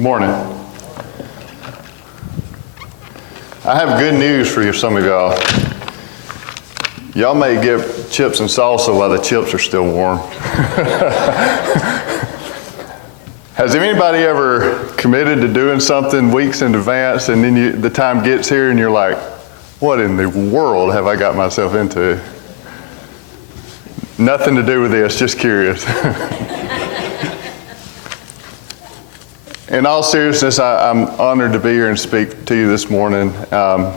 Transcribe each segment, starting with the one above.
Morning. I have good news for you, some of y'all. Y'all may get chips and salsa while the chips are still warm. Has anybody ever committed to doing something weeks in advance and then the time gets here and you're like, what in the world have I got myself into? Nothing to do with this, just curious. In all seriousness, I'm honored to be here and speak to you this morning. I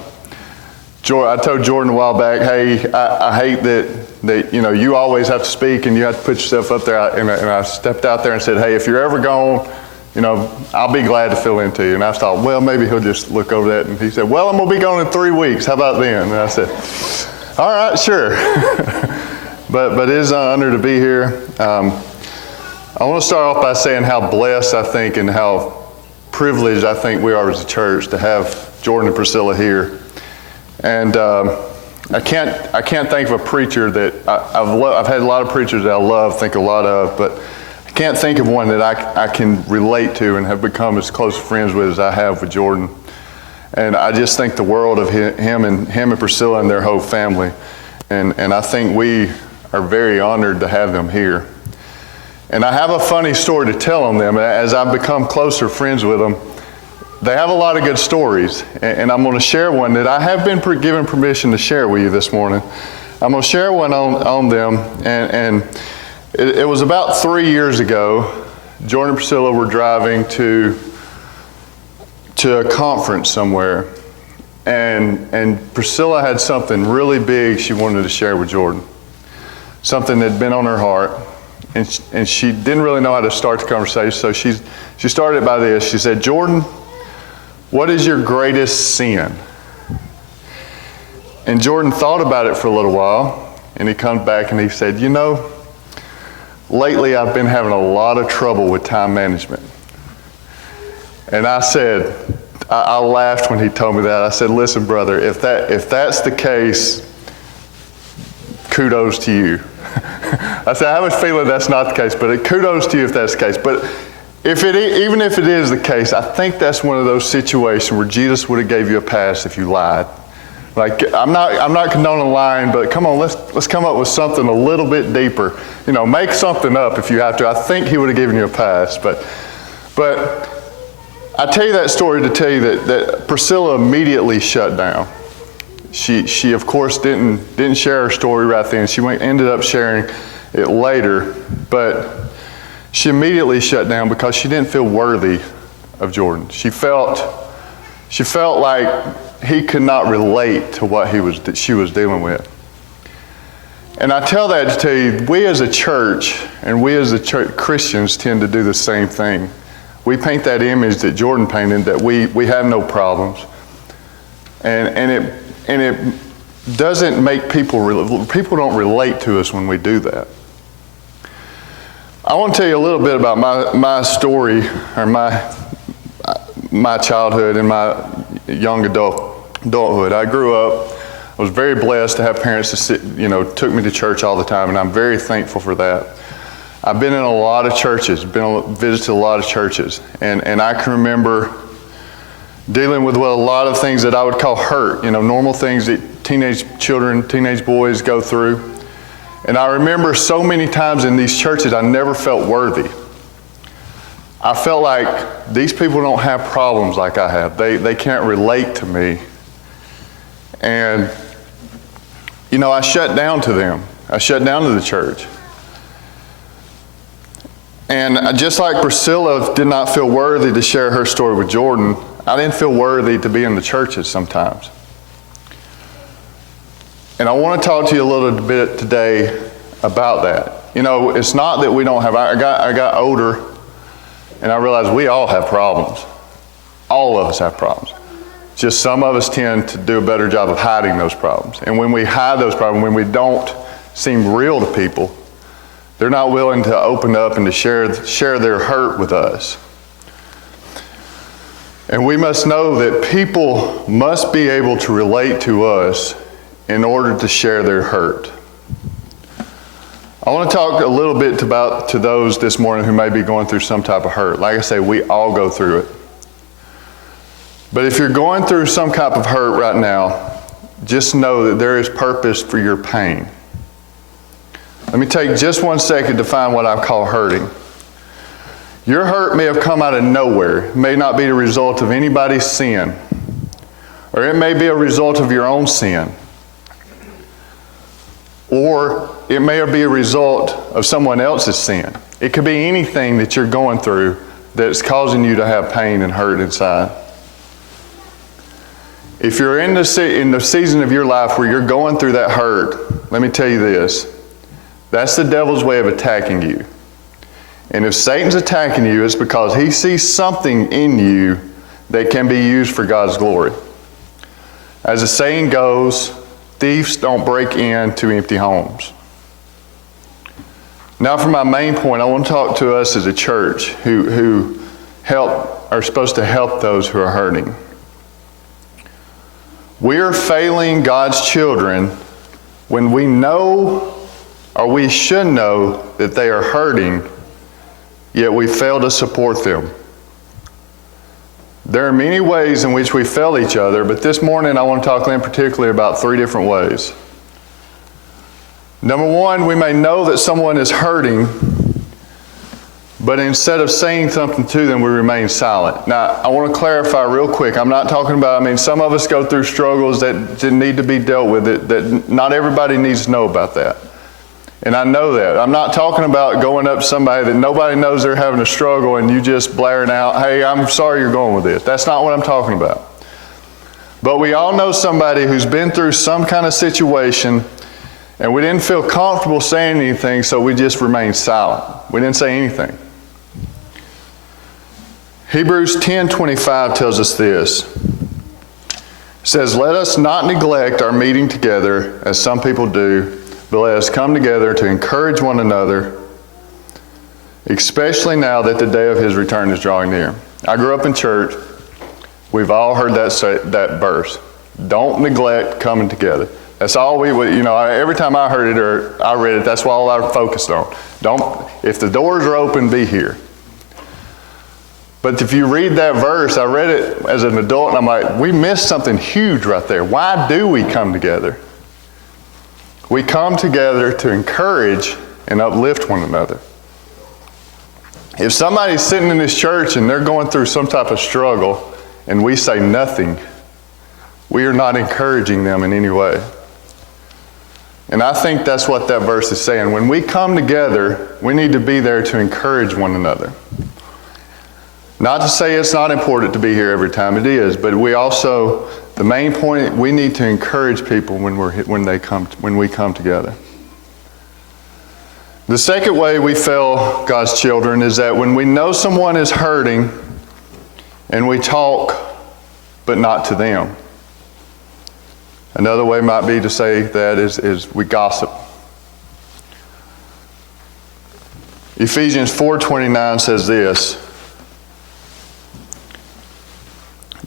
told Jordan a while back, hey, I hate that you always have to speak and you have to put yourself up there. And I stepped out there and said, hey, if you're ever gone, I'll be glad to fill in to you. And I thought, well, maybe he'll just look over that. And he said, well, I'm going to be gone in 3 weeks. How about then? And I said, all right, sure. but it is an honor to be here. I want to start off by saying how blessed I think and how privileged I think we are as a church to have Jordan and Priscilla here. And I can't think of a preacher that I've had a lot of preachers that I love, think a lot of, but I can't think of one that I can relate to and have become as close friends with as I have with Jordan. And I just think the world of him and Priscilla and their whole family. And I think we are very honored to have them here. And I have a funny story to tell on them. As I've become closer friends with them, they have a lot of good stories. And I'm going to share one that I have been given permission to share with you this morning. I'm going to share one on them. And it was about 3 years ago. Jordan and Priscilla were driving to a conference somewhere. And Priscilla had something really big she wanted to share with Jordan. Something that had been on her heart. And she didn't really know how to start the conversation, so she started by this. She said, Jordan, what is your greatest sin? And Jordan thought about it for a little while, and he comes back and he said, lately I've been having a lot of trouble with time management. And I said, I laughed when he told me that. I said, listen, brother, if that's the case, kudos to you. I said, I have a feeling that's not the case, but kudos to you if that's the case. But even if it is the case, I think that's one of those situations where Jesus would have gave you a pass if you lied. Like, I'm not condoning lying, but come on, let's come up with something a little bit deeper. Make something up if you have to. I think he would have given you a pass. But I tell you that story to tell you that Priscilla immediately shut down. She of course didn't share her story right then. She ended up sharing it later, but she immediately shut down because she didn't feel worthy of Jordan. She felt like he could not relate to what she was dealing with. And I tell that to tell you, we as a church and we as Christians tend to do the same thing. We paint that image that Jordan painted, that we have no problems, and it doesn't make people don't relate to us when we do that. I want to tell you a little bit about my story, or my childhood and my young adulthood. I grew up, I was very blessed to have parents that took me to church all the time, and I'm very thankful for that. I've been in a lot of churches, visited a lot of churches, and I can remember dealing with a lot of things that I would call hurt, normal things that teenage boys go through. And I remember so many times in these churches, I never felt worthy. I felt like these people don't have problems like I have. They can't relate to me. And, I shut down to them. I shut down to the church. And just like Priscilla did not feel worthy to share her story with Jordan, I didn't feel worthy to be in the churches sometimes. And I want to talk to you a little bit today about that. It's not that we don't have, I got older and I realized we all have problems. All of us have problems. Just some of us tend to do a better job of hiding those problems. And when we hide those problems, when we don't seem real to people, they're not willing to open up and to share their hurt with us. And we must know that people must be able to relate to us in order to share their hurt. I want to talk a little bit to those this morning who may be going through some type of hurt. Like I say, we all go through it. But if you're going through some type of hurt right now, just know that there is purpose for your pain. Let me take just 1 second to find what I call hurting. Your hurt may have come out of nowhere. It may not be the result of anybody's sin. Or it may be a result of your own sin. Or it may be a result of someone else's sin. It could be anything that you're going through that's causing you to have pain and hurt inside. If you're in the season of your life where you're going through that hurt, let me tell you this. That's the devil's way of attacking you. And if Satan's attacking you, it's because he sees something in you that can be used for God's glory. As the saying goes, thieves don't break into empty homes. Now for my main point, I want to talk to us as a church who are supposed to help those who are hurting. We are failing God's children when we know, or we should know, that they are hurting, yet we fail to support them. There are many ways in which we fail each other, but this morning I want to talk in particular about 3 different ways. Number 1, we may know that someone is hurting, but instead of saying something to them, we remain silent. Now, I want to clarify real quick. I'm not talking about, some of us go through struggles that need to be dealt with, that not everybody needs to know about that. And I know that. I'm not talking about going up to somebody that nobody knows they're having a struggle and you just blaring out, hey, I'm sorry you're going with this. That's not what I'm talking about. But we all know somebody who's been through some kind of situation and we didn't feel comfortable saying anything, so we just remained silent. We didn't say anything. Hebrews 10:25 tells us this. It says, let us not neglect our meeting together as some people do, but let us come together to encourage one another, especially now that the day of his return is drawing near. I grew up in church. We've all heard that verse. Don't neglect coming together. That's all we would, every time I heard it or I read it, that's all I focused on. If the doors are open, be here. But if you read that verse, I read it as an adult and I'm like, we missed something huge right there. Why do we come together? We come together to encourage and uplift one another. If somebody's sitting in this church and they're going through some type of struggle and we say nothing, we are not encouraging them in any way. And I think that's what that verse is saying. When we come together, we need to be there to encourage one another. Not to say it's not important to be here every time, it is, but we also, the main point, we need to encourage people when we come together. The second way we fail God's children is that when we know someone is hurting and we talk, but not to them. Another way might be to say that is we gossip. Ephesians 4:29 says this,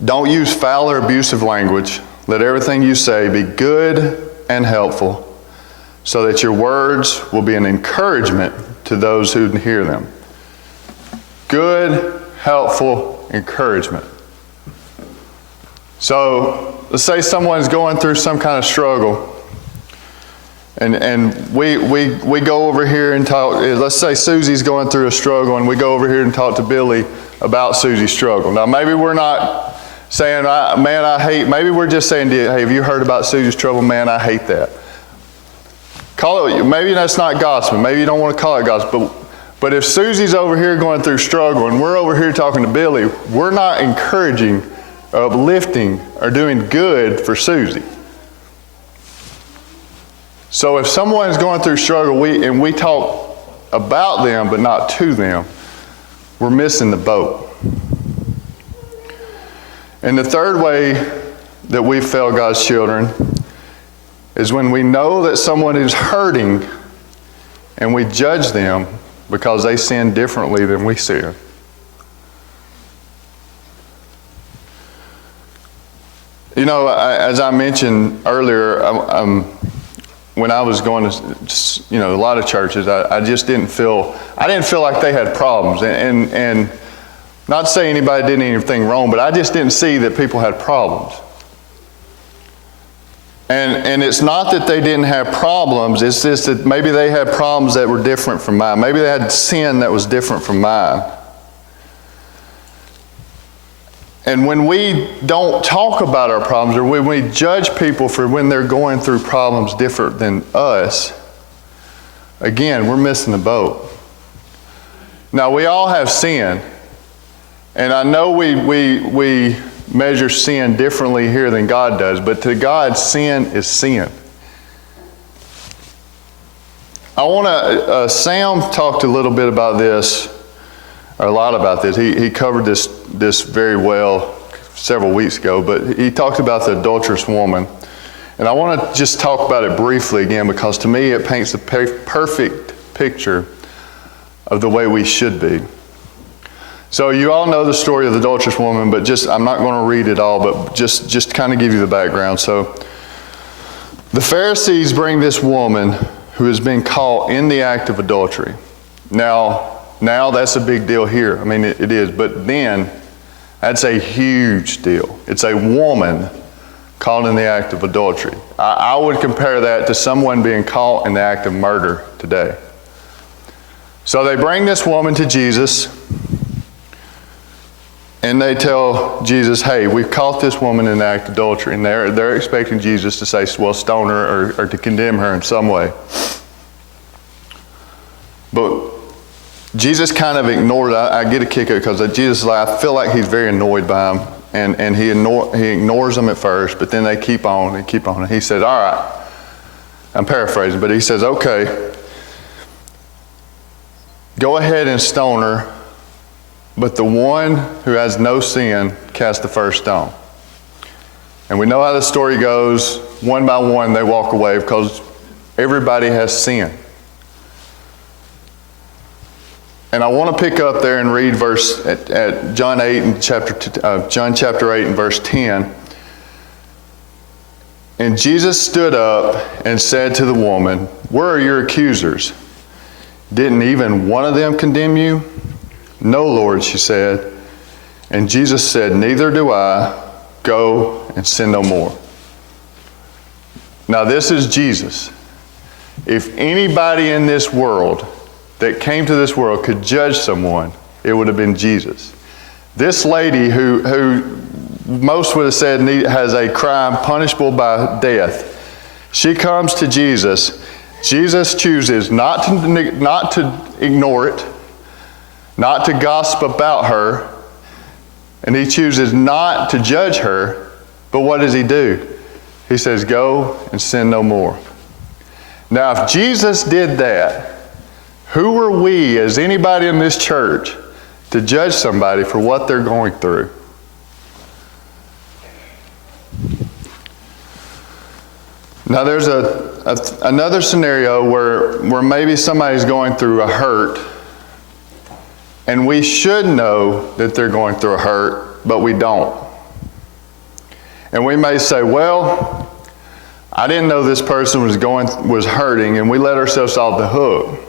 don't use foul or abusive language. Let everything you say be good and helpful, so that your words will be an encouragement to those who hear them. Good, helpful encouragement. So, let's say someone's going through some kind of struggle, and we go over here and talk. Let's say Susie's going through a struggle, and we go over here and talk to Billy about Susie's struggle. Now, maybe we're not saying, man, I hate, maybe we're just saying, hey, have you heard about Susie's trouble? Man, I hate that. Maybe that's not gossip. Maybe you don't want to call it gossip. But if Susie's over here going through struggle and we're over here talking to Billy, we're not encouraging, uplifting, or doing good for Susie. So if someone's going through struggle and we talk about them but not to them, we're missing the boat. And the third way that we fail God's children is when we know that someone is hurting and we judge them because they sin differently than we sin. As I mentioned earlier, when I was going to, a lot of churches, I just didn't feel like they had problems. And not to say anybody did anything wrong, but I just didn't see that people had problems. And it's not that they didn't have problems, it's just that maybe they had problems that were different from mine. Maybe they had sin that was different from mine. And when we don't talk about our problems, or when we judge people for when they're going through problems different than us, again, we're missing the boat. Now, we all have sin. And I know we measure sin differently here than God does, but to God, sin is sin. I want to, Sam talked a little bit about this, or a lot about this. He covered this very well several weeks ago, but he talked about the adulterous woman. And I want to just talk about it briefly again, because to me it paints a perfect picture of the way we should be. So you all know the story of the adulterous woman, but I'm not going to read it all, but just kind of give you the background. So the Pharisees bring this woman who has been caught in the act of adultery. Now that's a big deal here. I mean, it is, but then that's a huge deal. It's a woman caught in the act of adultery. I would compare that to someone being caught in the act of murder today. So they bring this woman to Jesus, and they tell Jesus, hey, we've caught this woman in the act of adultery. And they're expecting Jesus to say, well, stone her or to condemn her in some way. But Jesus kind of ignored it. I get a kick out because Jesus, I feel like he's very annoyed by him. And he ignores them at first, but then they keep on and keep on. And he says, all right, I'm paraphrasing, but he says, okay, go ahead and stone her. But the one who has no sin cast the first stone. And we know how the story goes. One by one, they walk away because everybody has sin. And I want to pick up there and read verse at John chapter 8 and verse 10. And Jesus stood up and said to the woman, where are your accusers? Didn't even one of them condemn you? No, Lord, she said. And Jesus said, neither do I. Go and sin no more. Now this is Jesus. If anybody in this world that came to this world could judge someone, it would have been Jesus. This lady who most would have said has a crime punishable by death, she comes to Jesus. Jesus chooses not to ignore it, not to gossip about her, and he chooses not to judge her, but what does he do? He says, go and sin no more. Now, if Jesus did that, who are we as anybody in this church to judge somebody for what they're going through? Now, there's another scenario where maybe somebody's going through a hurt, and we should know that they're going through a hurt, but we don't. And we may say, well, I didn't know this person was hurting, and we let ourselves off the hook.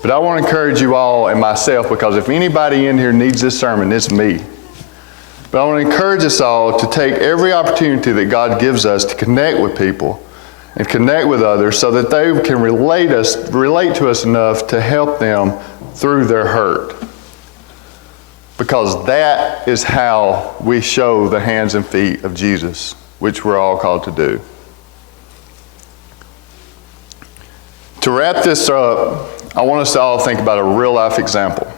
But I want to encourage you all and myself, because if anybody in here needs this sermon, it's me. But I want to encourage us all to take every opportunity that God gives us to connect with people and connect with others so that they can relate to us enough to help them through their hurt. Because that is how we show the hands and feet of Jesus, which we're all called to do. To wrap this up, I want us to all think about a real-life example.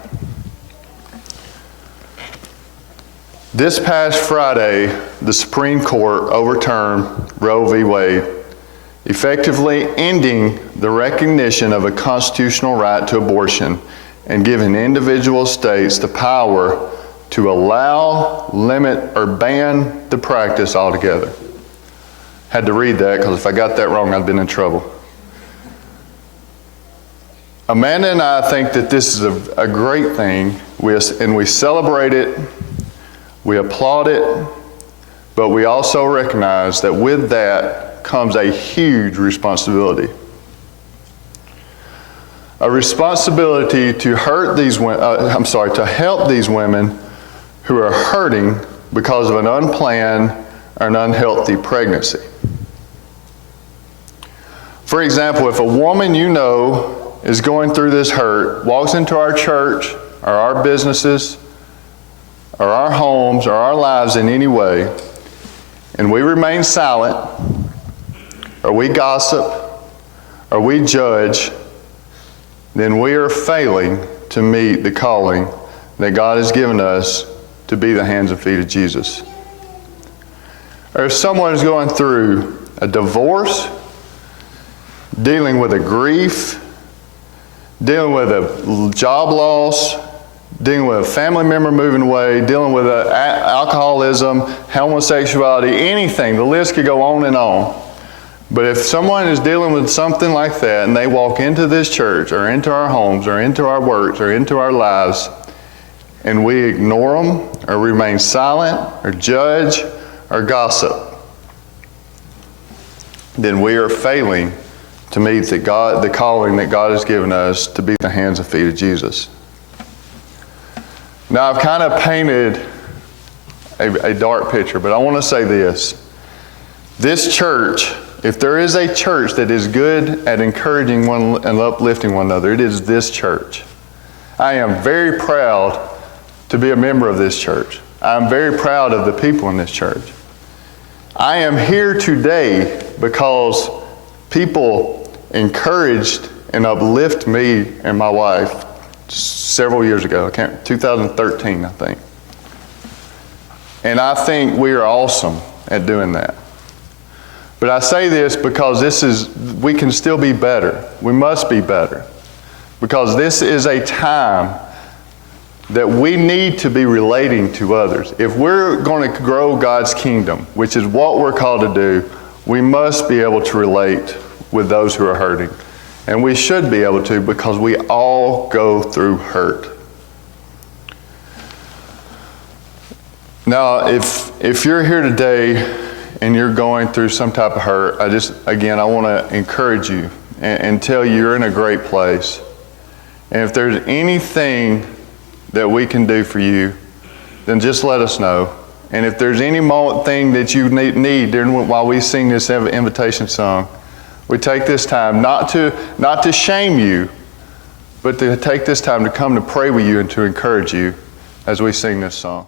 This past Friday, the Supreme Court overturned Roe v. Wade, effectively ending the recognition of a constitutional right to abortion and giving individual states the power to allow, limit, or ban the practice altogether. Had to read that because if I got that wrong, I'd been in trouble. Amanda and I think that this is a great thing, and we celebrate it, we applaud it, but we also recognize that with that comes a huge responsibility. A responsibility to help these women who are hurting because of an unplanned or an unhealthy pregnancy. For example, if a woman you know is going through this hurt, walks into our church or our businesses or our homes or our lives in any way, and we remain silent, or we gossip, or we judge, then we are failing to meet the calling that God has given us to be the hands and feet of Jesus. Or if someone is going through a divorce, dealing with a grief, dealing with a job loss, dealing with a family member moving away, dealing with alcoholism, homosexuality, anything, the list could go on and on. But if someone is dealing with something like that and they walk into this church or into our homes or into our works or into our lives and we ignore them or remain silent or judge or gossip, then we are failing to meet the calling that God has given us to be the hands and feet of Jesus. Now, I've kind of painted a dark picture, but I want to say this. This church, if there is a church that is good at encouraging one and uplifting one another, it is this church. I am very proud to be a member of this church. I am very proud of the people in this church. I am here today because people encouraged and uplift me and my wife several years ago. 2013, I think. And I think we are awesome at doing that. But I say this because we can still be better. We must be better. Because this is a time that we need to be relating to others. If we're going to grow God's kingdom, which is what we're called to do, we must be able to relate with those who are hurting. And we should be able to, because we all go through hurt. Now, if you're here today and you're going through some type of hurt, I want to encourage you and tell you you're in a great place. And if there's anything that we can do for you, then just let us know. And if there's any thing that you need while we sing this invitation song, we take this time not to shame you, but to take this time to come to pray with you and to encourage you as we sing this song.